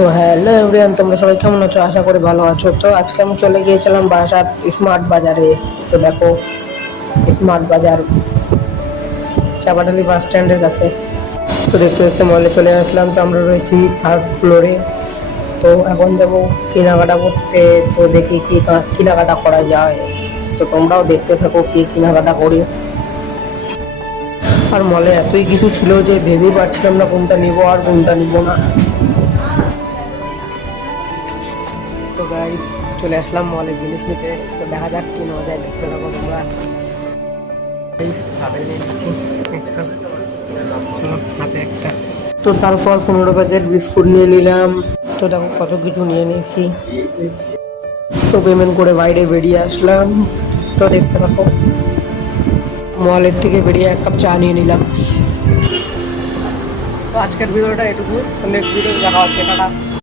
তো hello everyone, তোমরা সবাই কেমন আছো? আশা করি ভালো আছো। তো আজকে আমি চলে গিয়েছিলাম বারাসাত স্মার্ট বাজারে। তো দেখো, স্মার্ট বাজার চাপাটালি বাস স্ট্যান্ডের কাছে। তো দেখতে দেখতে মলে চলে আসলাম। তো আমরা রয়েছি থার্ড ফ্লোরে। তো এখন যাবো কেনাকাটা করতে। তো দেখি কি কেনাকাটা করা যায়। তো তোমরাও দেখতে থাকো কি কেনাকাটা করি। আর মলে এতই কিছু ছিল যে ভেবেই পারছিলাম না কোনটা নিবো আর কোনটা নিবো না। তো গাইস, চলে আসলাম মলের জিনিস নিতে। তো দেখা যাক কি নেওয়া যায়, দেখতে থাকো তোমরা। হাতে নিয়ে নিচ্ছি একটা, চলো হাতে একটা। তো তারপর 15 প্যাকেট বিস্কুট নিয়ে নিলাম। তো দেখো কত কিছু নিয়ে নিয়েছি। তো পেমেন্ট করে বাইরে বেরিয়ে আসলাম। তো দেখতে থাকো, মলের থেকে বেরিয়ে 1 কাপ চা নিয়ে নিলাম। তো আজকের ভিডিওটা এটুকু, নেক্সট ভিডিও দেখা হচ্ছে, টাটা।